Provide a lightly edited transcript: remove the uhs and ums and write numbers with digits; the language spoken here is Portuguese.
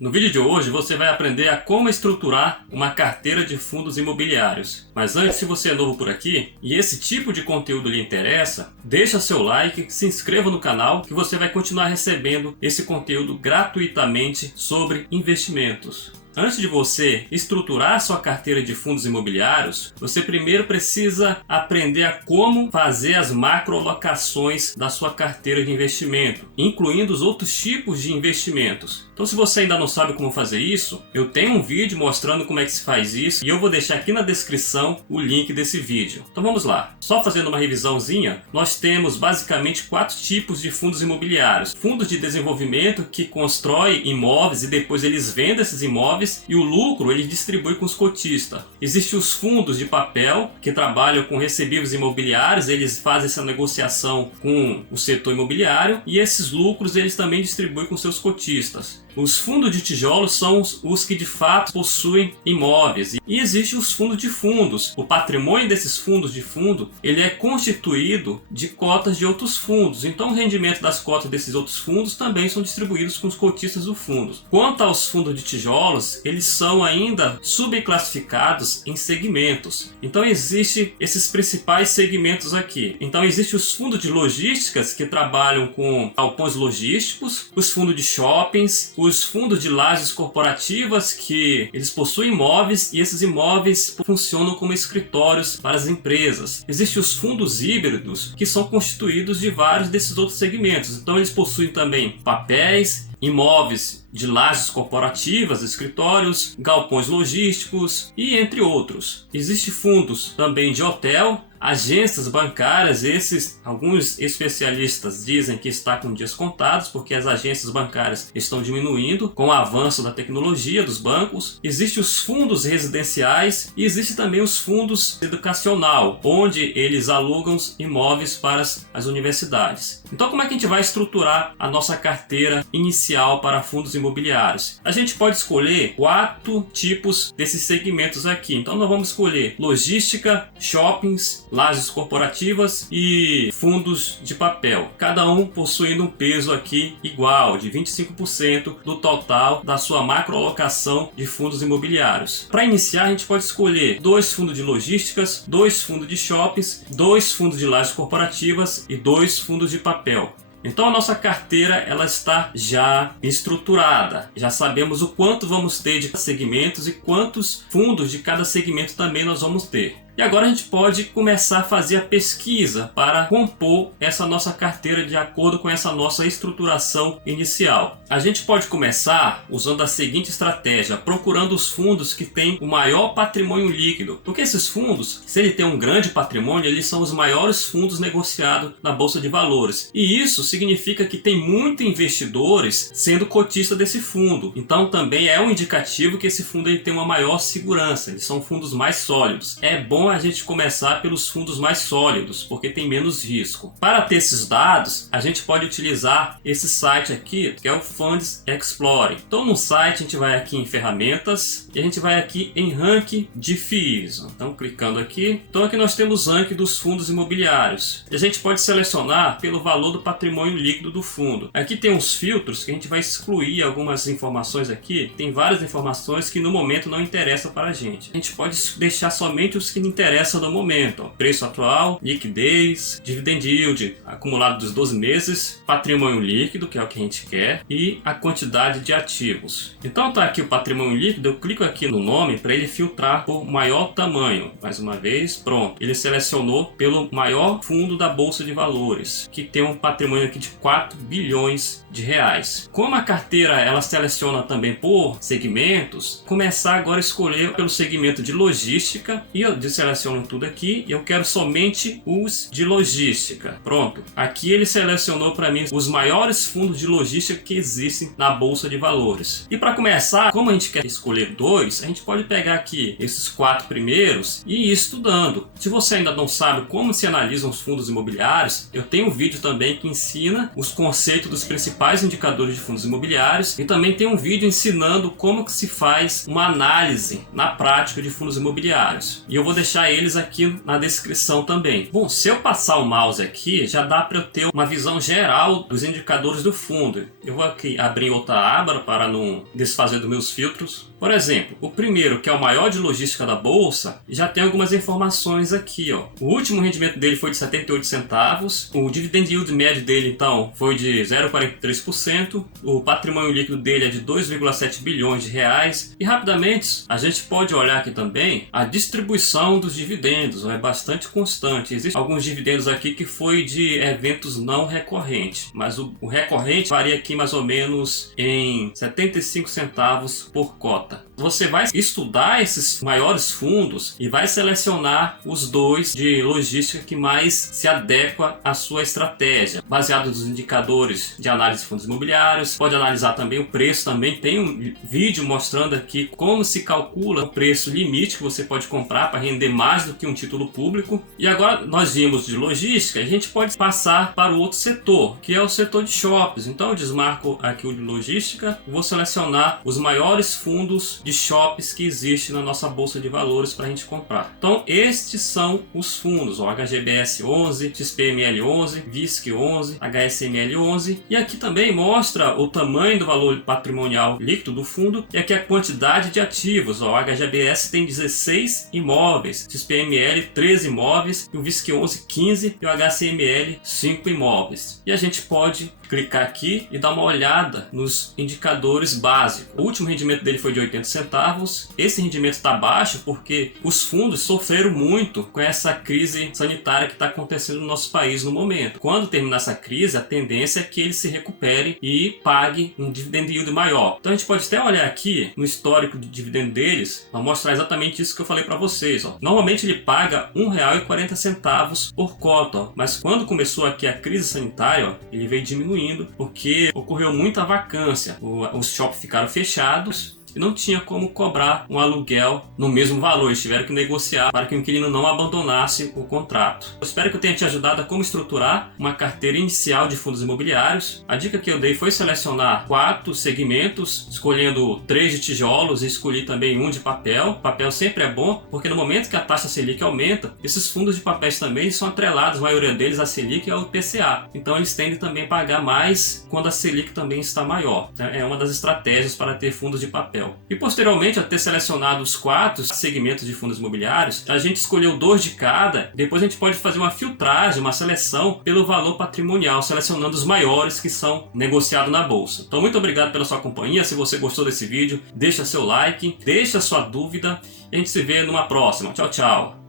No vídeo de hoje você vai aprender a como estruturar uma carteira de fundos imobiliários. Mas antes, se você é novo por aqui e esse tipo de conteúdo lhe interessa, deixa seu like, se inscreva no canal que você vai continuar recebendo esse conteúdo gratuitamente sobre investimentos. Antes de você estruturar sua carteira de fundos imobiliários, você primeiro precisa aprender a como fazer as macroalocações da sua carteira de investimento, incluindo os outros tipos de investimentos. Então, se você ainda não sabe como fazer isso, eu tenho um vídeo mostrando como é que se faz isso e eu vou deixar aqui na descrição o link desse vídeo. Então vamos lá. Só fazendo uma revisãozinha, nós temos basicamente 4 tipos de fundos imobiliários. Fundos de desenvolvimento que constroem imóveis e depois eles vendem esses imóveis e o lucro ele distribui com os cotistas. Existem os fundos de papel que trabalham com recebíveis imobiliários, eles fazem essa negociação com o setor imobiliário e esses lucros eles também distribuem com seus cotistas. Os fundos de tijolos são os que de fato possuem imóveis. E existem os fundos de fundos. O patrimônio desses fundos de fundo ele é constituído de cotas de outros fundos. Então o rendimento das cotas desses outros fundos também são distribuídos com os cotistas do fundo. Quanto aos fundos de tijolos, eles são ainda subclassificados em segmentos. Então existem esses principais segmentos aqui. Então existem os fundos de logísticas que trabalham com galpões logísticos, os fundos de shoppings, os fundos de lajes corporativas que eles possuem imóveis e esses imóveis funcionam como escritórios para as empresas. Existem os fundos híbridos que são constituídos de vários desses outros segmentos. Então eles possuem também papéis, imóveis de lajes corporativas, escritórios, galpões logísticos e entre outros. Existem fundos também de hotel, agências bancárias, esses alguns especialistas dizem que está com dias contados porque as agências bancárias estão diminuindo com o avanço da tecnologia dos bancos. Existem os fundos residenciais e existe também os fundos educacional, onde eles alugam imóveis para as universidades. Então como é que a gente vai estruturar a nossa carteira inicial para fundos imobiliários? A gente pode escolher 4 tipos desses segmentos aqui. Então nós vamos escolher logística, shoppings, lajes corporativas e fundos de papel, cada um possuindo um peso aqui igual de 25% do total da sua macroalocação de fundos imobiliários. Para iniciar, a gente pode escolher 2 fundos de logísticas, 2 fundos de shoppings, 2 fundos de lajes corporativas e 2 fundos de papel. Então a nossa carteira ela está já estruturada, já sabemos o quanto vamos ter de segmentos e quantos fundos de cada segmento também nós vamos ter. E agora a gente pode começar a fazer a pesquisa para compor essa nossa carteira de acordo com essa nossa estruturação inicial. A gente pode começar usando a seguinte estratégia, procurando os fundos que têm o maior patrimônio líquido. Porque esses fundos, se ele tem um grande patrimônio, eles são os maiores fundos negociados na Bolsa de Valores. E isso significa que tem muitos investidores sendo cotista desse fundo. Então também é um indicativo que esse fundo ele tem uma maior segurança, eles são fundos mais sólidos. É bom a gente começar pelos fundos mais sólidos, porque tem menos risco. Para ter esses dados, a gente pode utilizar esse site aqui, que é o Funds Explorer. Então no site a gente vai aqui em ferramentas e a gente vai aqui em ranking de FIIs. Então clicando aqui, então aqui nós temos ranking dos fundos imobiliários. E a gente pode selecionar pelo valor do patrimônio líquido do fundo. Aqui tem uns filtros que a gente vai excluir algumas informações aqui. Tem várias informações que no momento não interessam para a gente. A gente pode deixar somente os que interessa no momento, preço atual, liquidez, dividend yield acumulado dos 12 meses, patrimônio líquido, que é o que a gente quer, e a quantidade de ativos. Então tá aqui o patrimônio líquido, eu clico aqui no nome para ele filtrar por maior tamanho. Mais uma vez, pronto. Ele selecionou pelo maior fundo da Bolsa de Valores, que tem um patrimônio aqui de 4 bilhões de reais. Como a carteira ela seleciona também por segmentos, começar agora a escolher pelo segmento de logística e eu seleciono tudo aqui e eu quero somente os de logística. Pronto. Aqui ele selecionou para mim os maiores fundos de logística que existem na Bolsa de Valores. E para começar, como a gente quer escolher 2, a gente pode pegar aqui esses 4 primeiros e ir estudando. Se você ainda não sabe como se analisam os fundos imobiliários, eu tenho um vídeo também que ensina os conceitos dos principais indicadores de fundos imobiliários e também tem um vídeo ensinando como que se faz uma análise na prática de fundos imobiliários. E eu vou deixar deixar eles aqui na descrição também. Bom, se eu passar o mouse aqui, já dá para eu ter uma visão geral dos indicadores do fundo. Eu vou aqui abrir outra aba para não desfazer dos meus filtros. Por exemplo, o primeiro, que é o maior de logística da bolsa, já tem algumas informações aqui, ó. O último rendimento dele foi de 78 centavos, o dividend yield médio dele, então, foi de 0,43%, o patrimônio líquido dele é de 2,7 bilhões de reais, e rapidamente a gente pode olhar aqui também a distribuição dos dividendos, ó, é bastante constante. Existem alguns dividendos aqui que foi de eventos não recorrentes, mas o recorrente varia aqui mais ou menos em 75 centavos por cota. Você vai estudar esses maiores fundos e vai selecionar os dois de logística que mais se adequa à sua estratégia, baseado nos indicadores de análise de fundos imobiliários. Pode analisar também o preço, também tem um vídeo mostrando aqui como se calcula o preço limite que você pode comprar para render mais do que um título público. E agora nós vimos de logística, a gente pode passar para o outro setor, que é o setor de shoppings. Então eu desmarco aqui o de logística, vou selecionar os maiores fundos de shoppings que existem na nossa bolsa de valores para a gente comprar. Então estes são os fundos, o HGBS 11, XPML 11, VISC 11, HSML 11, e aqui também mostra o tamanho do valor patrimonial líquido do fundo e aqui a quantidade de ativos. O HGBS tem 16 imóveis, XPML 13 imóveis, e o VISC 11 15 e o HCML 5 imóveis. E a gente pode clicar aqui e dar uma olhada nos indicadores básicos. O último rendimento dele foi de 80 centavos. Esse rendimento está baixo porque os fundos sofreram muito com essa crise sanitária que está acontecendo no nosso país no momento. Quando terminar essa crise, a tendência é que ele se recupere e pague um dividend yield maior. Então a gente pode até olhar aqui no histórico de dividendo deles para mostrar exatamente isso que eu falei para vocês. Ó. Normalmente ele paga R$ 1,40 por cota, ó. Mas quando começou aqui a crise sanitária, ó, ele veio diminuindo porque ocorreu muita vacância. Os shoppings ficaram fechados e não tinha como cobrar um aluguel no mesmo valor. Eles tiveram que negociar para que o inquilino não abandonasse o contrato. Eu espero que eu tenha te ajudado a como estruturar uma carteira inicial de fundos imobiliários. A dica que eu dei foi selecionar 4 segmentos, escolhendo 3 de tijolos e escolhi também um de papel. Papel sempre é bom, porque no momento que a taxa Selic aumenta, esses fundos de papéis também são atrelados, a maioria deles, a Selic e ao IPCA. Então eles tendem também a pagar mais quando a Selic também está maior. É uma das estratégias para ter fundos de papel. E posteriormente a ter selecionado os 4 segmentos de fundos imobiliários, a gente escolheu 2 de cada. Depois a gente pode fazer uma filtragem, uma seleção pelo valor patrimonial, selecionando os maiores que são negociados na bolsa. Então muito obrigado pela sua companhia. Se você gostou desse vídeo, deixa seu like, deixa sua dúvida e a gente se vê numa próxima. Tchau, tchau!